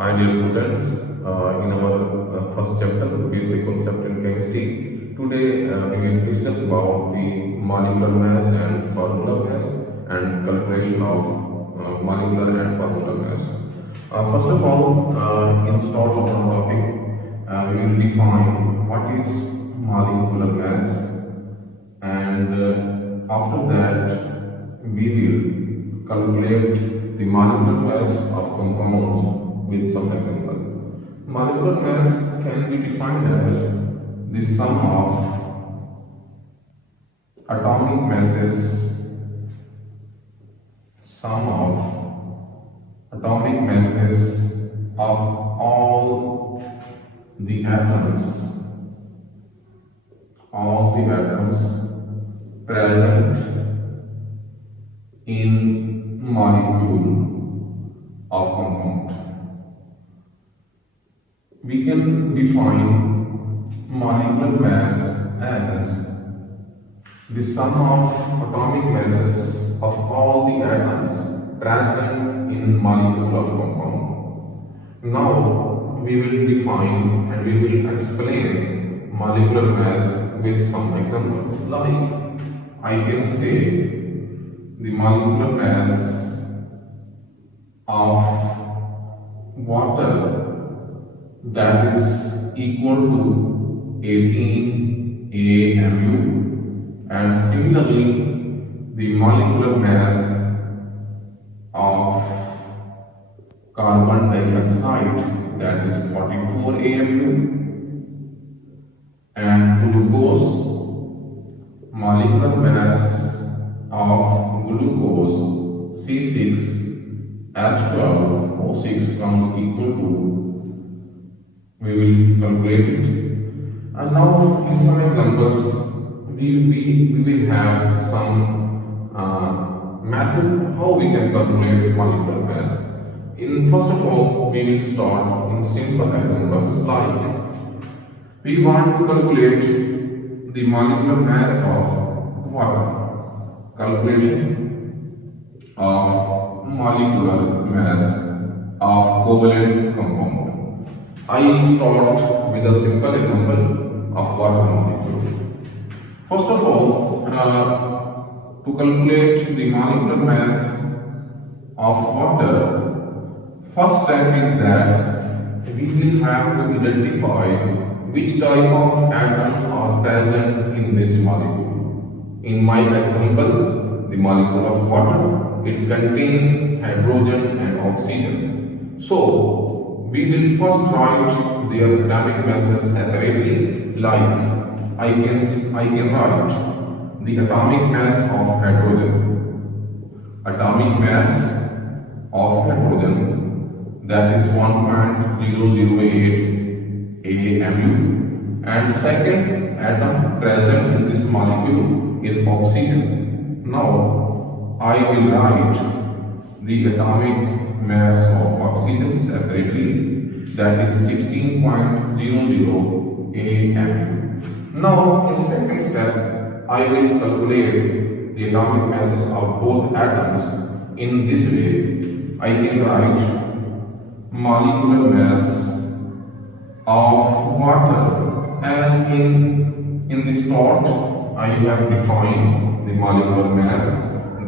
Hi dear students, in our first chapter, basic concept in chemistry, today we will discuss about the molecular mass and formula mass and calculation of molecular and formula mass. First of all, in start of our topic, we will define what is molecular mass, and after that we will calculate the molecular mass of compounds with some example. Molecular mass can be defined as the sum of atomic masses, of all the atoms, present in molecule of compound. We can define molecular mass as the sum of atomic masses of all the atoms present in molecule of compound. Now we will define and we will explain molecular mass with some examples. Like I can say the molecular mass of water that is equal to 18 AMU, and similarly the molecular mass of carbon dioxide that is 44 AMU, and glucose molecular mass of glucose C6H12O6 comes equal to, we will calculate it. And now in some examples we will have some method how we can calculate molecular mass. First of all, we will start in simple examples. Like we want to calculate the molecular mass of water. Calculation of molecular mass of covalent compound. I start with a simple example of water molecule. First of all, to calculate the molecular mass of water, first step is that we will have to identify which type of atoms are present in this molecule. In my example, the molecule of water, it contains hydrogen and oxygen. So we will first write their atomic masses separately. Like I can write the atomic mass of hydrogen. Atomic mass of hydrogen, that is 1.008 AMU, and second atom present in this molecule is oxygen. Now I will write the atomic mass of oxygen separately, that is 16.00 AMU. Now in second step, I will calculate the atomic masses of both atoms. In this way, I can write molecular mass of water as in the start I have defined the molecular mass,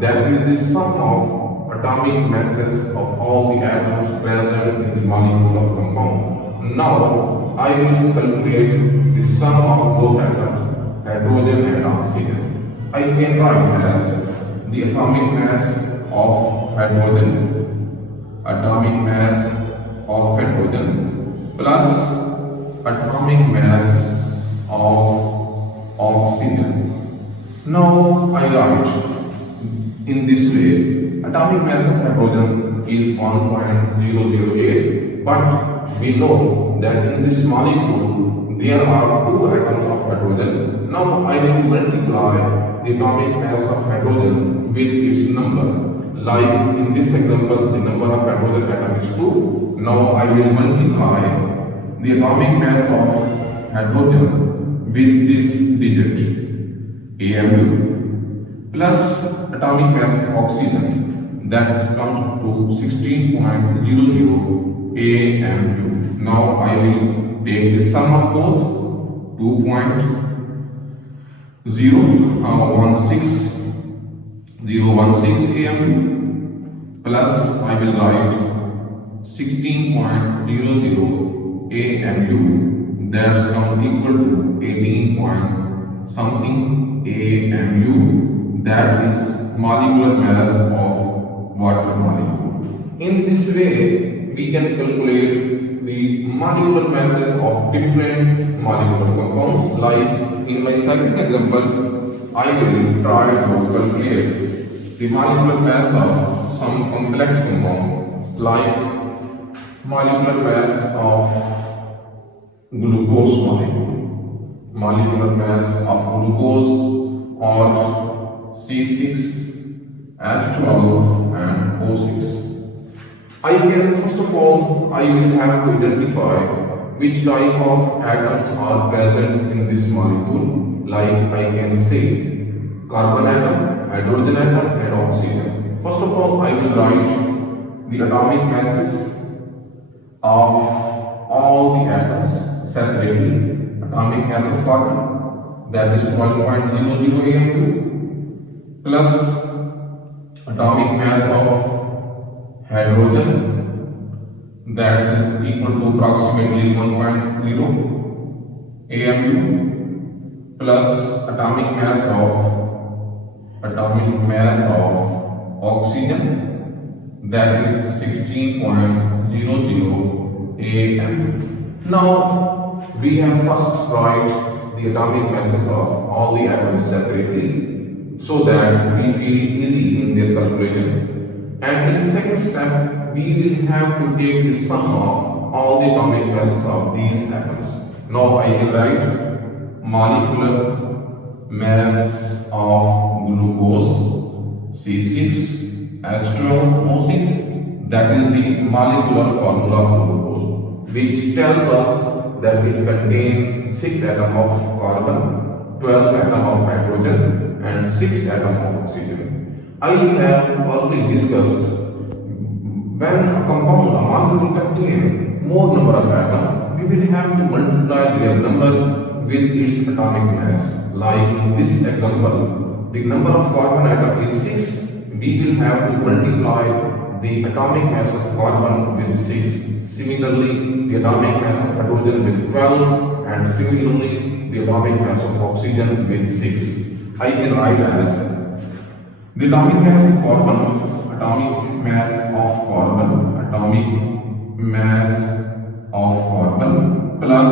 that is the sum of atomic masses of all the atoms present in the molecule of compound. Now I will calculate the sum of both atoms, hydrogen and oxygen. I can write as the atomic mass of hydrogen, plus atomic mass of oxygen. Now I write in this way, atomic mass of hydrogen is 1.008, but we know that in this molecule there are two atoms of hydrogen. Now I will multiply the atomic mass of hydrogen with its number. Like in this example, the number of hydrogen atom is 2. Now I will multiply the atomic mass of hydrogen with this digit AMU plus atomic mass of oxygen, that comes to 16.00 AMU. Now I will take the sum of both 2.016 AMU plus I will write 16.00 AMU, that's come equal to 18 point something AMU, that is molecular mass of water molecule. In this way we can calculate the molecular masses of different molecular compounds. Like in my second example, I will try to calculate the molecular mass of some complex compound, like molecular mass of glucose molecular mass of glucose or C6H12 and O6. I can, first of all, I will have to identify which type of atoms are present in this molecule. Like I can say carbon atom, hydrogen atom and oxygen. First of all, I will write the atomic masses of all the atoms separately. Atomic mass of carbon, that is 12.00 AMU, plus atomic mass of hydrogen, that is equal to approximately 1.0 AMU, plus atomic mass of oxygen, that is 16.00 AMU. Now we have first write the atomic masses of all the atoms separately, so that we feel easy in their calculation. And in the second step, we will have to take the sum of all the atomic masses of these atoms. Now I will write molecular mass of glucose C6H12O6, that is the molecular formula of glucose, which tells us that it contains 6 atoms of carbon, 12 atoms of hydrogen and 6 atoms of oxygen. I have already discussed, when a compound, a molecule contains more number of atoms, we will have to multiply their number with its atomic mass. Like in this example, the number of carbon atom is 6, we will have to multiply the atomic mass of carbon with 6. Similarly, the atomic mass of hydrogen with 12, and similarly the atomic mass of oxygen with 6. I can write as the atomic mass of carbon plus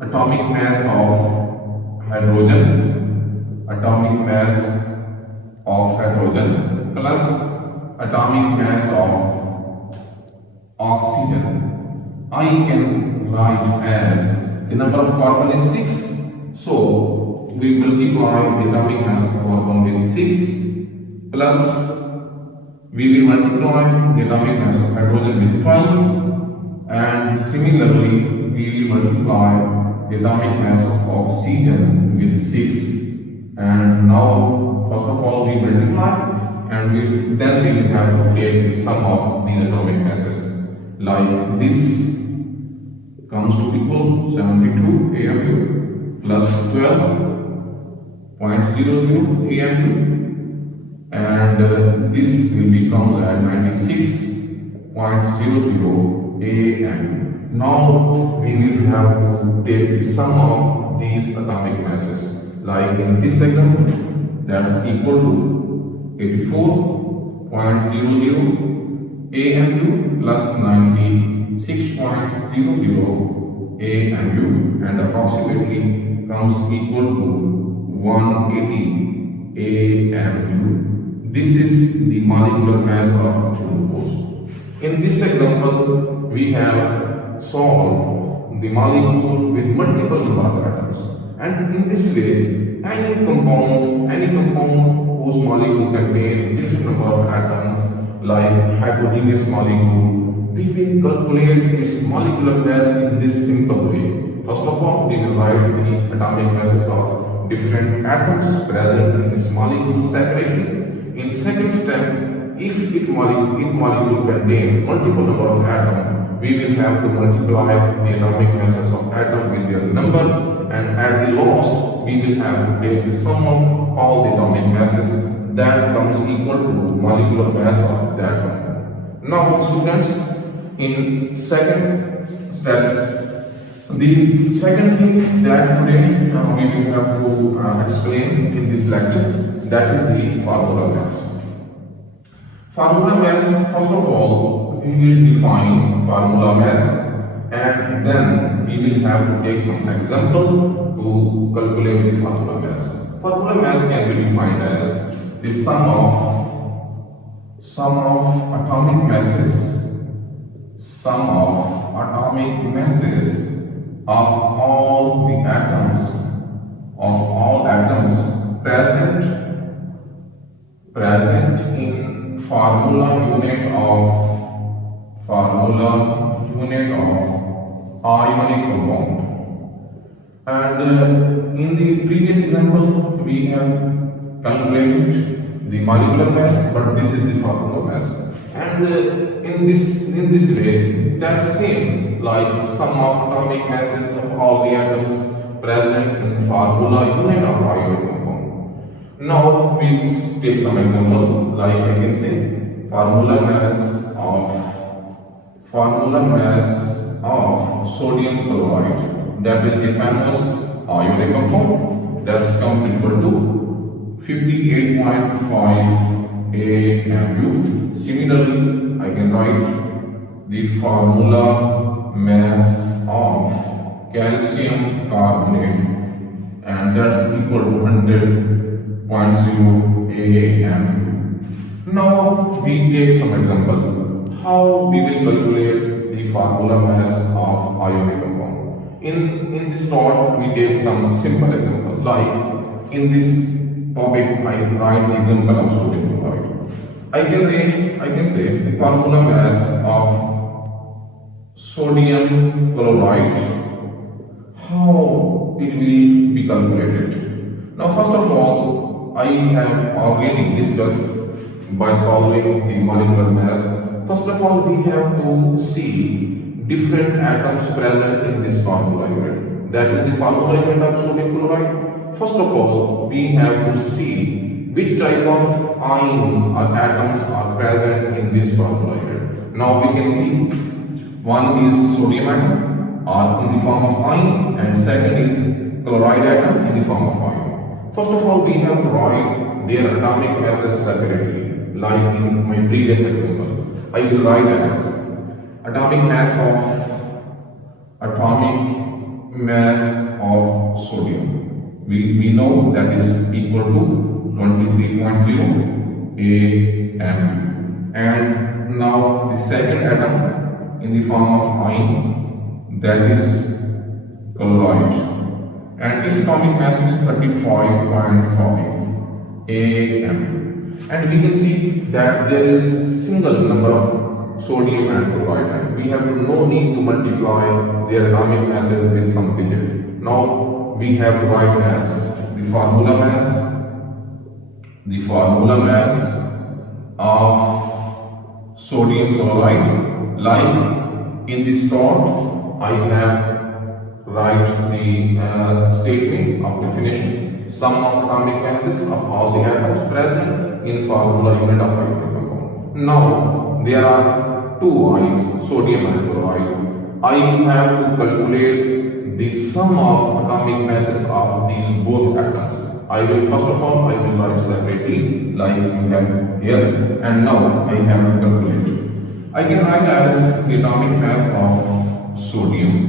atomic mass of hydrogen plus atomic mass of oxygen. I can write as the number of carbon is 6, so we multiply the atomic mass of carbon with 6 plus we will multiply the atomic mass of hydrogen with 12, and similarly we will multiply the atomic mass of oxygen with 6. And now first of all we multiply, and then we will have to take the sum of these atomic masses. Like this comes to equal 72 AMU plus 12.00 AMU, and this will become at 96.00 AMU. Now we will have to take the sum of these atomic masses. Like in this example, that is equal to 84.00 AMU plus 96.00 AMU, and approximately comes equal to 180 AMU. This is the molecular mass of glucose. In this example, we have solved the molecule with multiple number of atoms, and in this way, any compound whose molecule contains different number of atoms, like heterogeneous molecule, we will calculate its molecular mass in this simple way. First of all, we will write the atomic masses of different atoms present in this molecule separately. In second step, if molecule contains multiple number of atoms, we will have to multiply the atomic masses of atom with their numbers, and at the last we will have to take the sum of all the atomic masses that comes equal to molecular mass of that one. Now students, in second step, the second thing that today we will have to explain in this lecture, that is the formula mass. Formula mass, first of all, we will define formula mass, and then we will have to take some example to calculate the formula mass. Formula mass can be defined as the sum of atomic masses of all the atoms present in formula unit of ionic compound. And in the previous example we have calculated the molecular mass, but this is the formula mass. And in this way, that's same like sum of atomic masses of all the atoms present in formula unit of ionic compound. Now we take some example, like I can say formula mass of sodium chloride, that is the famous ionic compound, that's come equal to 58.5 AMU. Similarly, I can write the formula mass of calcium carbonate, and that's equal to 100.0 AMU. Now we take some example how we will calculate the formula mass of ionic compound. In this thought, we take some simple example, like in this topic I write the example of sodium chloride. I can say the formula mass of sodium chloride, how it will be calculated. Now first of all, I have already discussed by solving the molecular mass. First of all, we have to see different atoms present in this formula unit, that is the formula unit of sodium chloride. First of all, we have to see which type of ions or atoms are present in this formula unit. Now we can see one is sodium atom or in the form of ion, and second is chloride atom in the form of ion. First of all, we have to write their atomic masses separately, like in my previous example. I will write as atomic mass of sodium. We know that is equal to 23.0 AMU. And now the second atom in the form of ion, that is chloride, and its atomic mass is 35.5 AMU. And we can see that there is single number of sodium and chloride, and we have no need to multiply their atomic masses with some digit. Now we have to write as the formula mass of sodium chloride. Like in this thought, I have write the statement of definition: sum of atomic masses of all the atoms present in formula unit of ionic compound. Now there are two ions, sodium and chloride. I have to calculate the sum of atomic masses of these both atoms. I will first of all write separately, like you have here, and now I have to calculate. I can write as the atomic mass of sodium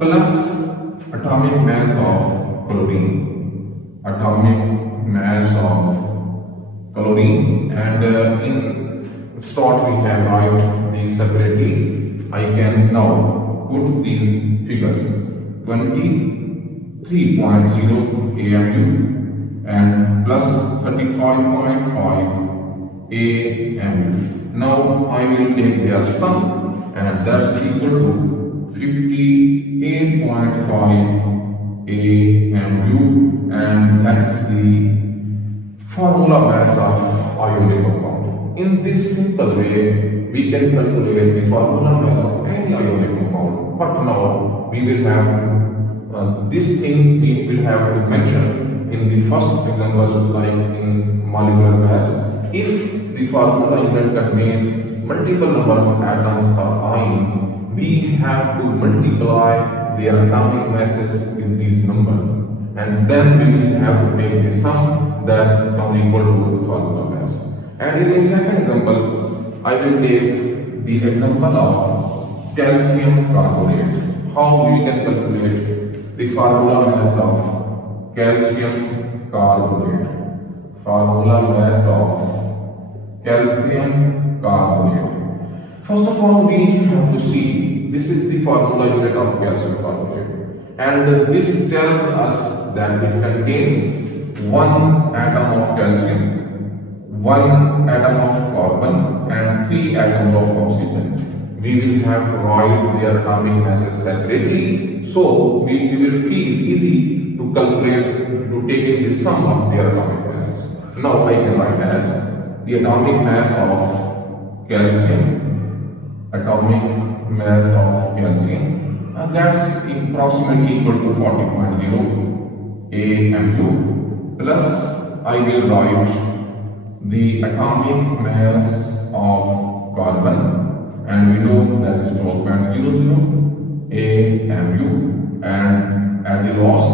plus atomic mass of chlorine, and in start we have write these separately. I can now put these figures: 23.0 AMU and plus 35.5 AMU. Now I will take their sum, and that's equal to 58.5 AMU, and that's the formula mass of ionic compound. In this simple way, we can calculate the formula mass of any ionic compound. But now we will have this thing we will have to mention in the first example, like in molecular mass. If the formula unit contains multiple number of atoms or ions, we have to multiply their atomic masses with these numbers, and then we will have to take the sum that is equal to the formula mass. And in the second example, I will take the example of calcium carbonate. How we can calculate the formula mass of calcium carbonate. Formula mass of calcium carbonate. First of all, we have to see this is the formula unit of calcium carbonate, and this tells us that it contains one atom of calcium, one atom of carbon, and 3 atoms of oxygen. We will have to write their atomic masses separately, so we will feel easy to calculate, to take in the sum of their atomic masses. Now I can write as the atomic mass of calcium, atomic mass of calcium, and that's approximately equal to 40.0 AMU, plus I will write the atomic mass of carbon, and we know that is 12.00 AMU, and at the last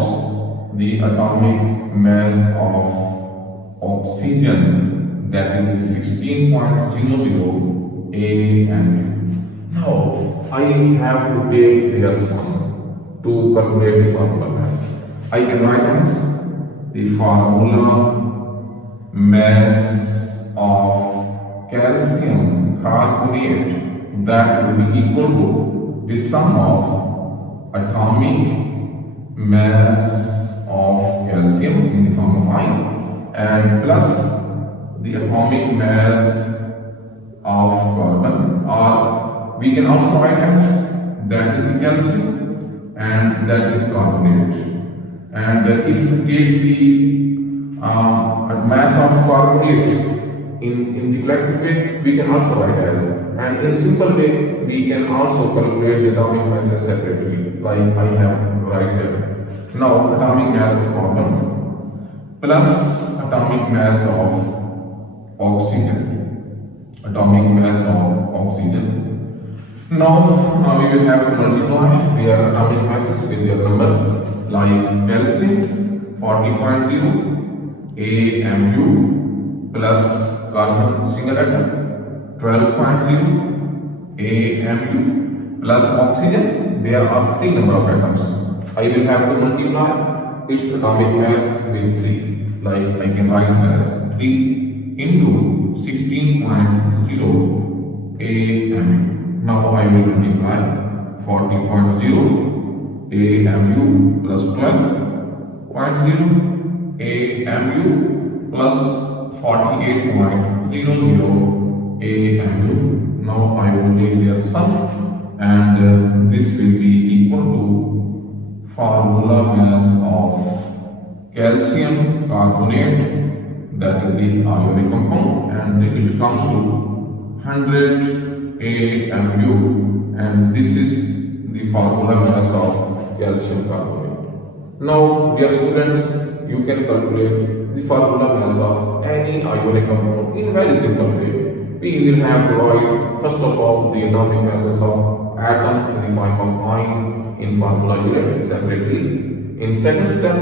the atomic mass of oxygen, that is 16.00 AMU. Now I have to take their sum to calculate the formula mass. I can write as the formula mass of calcium carbonate, that will be equal to the sum of atomic mass of calcium in the form of I, and plus the atomic mass of carbon, or we can also write as that is the calcium and that is carbonate. And if we take the mass of carbonate in the collective way, we can also write as, and in simple way we can also calculate the atomic masses separately, like I have right here. Now atomic mass of carbon plus atomic mass of oxygen, atomic mass of oxygen. Now we will have to multiply their atomic masses with their numbers, like calcium 40.0 AMU plus carbon single atom 12.0 AMU plus oxygen. There are 3 number of atoms. I will have to multiply its atomic mass with 3, like I can write as 3 into 16.0 AMU. Now I will multiply 40.0 AMU plus 12.0 AMU plus 48.00 AMU. Now I will take their sum, and this will be equal to formula mass of calcium carbonate, that is the ionic compound, and it comes to 100 AMU, and this is the formula mass of calcium carbonate. Now dear students, you can calculate the formula mass of any ionic compound in very simple way. We will have to write first of all the atomic masses of atom in the form of ion in formula unit separately. In second step,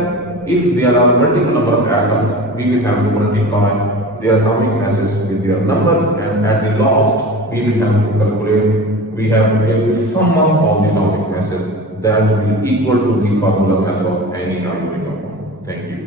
if there are multiple number of atoms, we will have to multiply their atomic masses with their numbers, and at the last we will have to calculate, we have to take the sum of all the atomic masses, that will equal to the formula mass of any ionic compound. Thank you.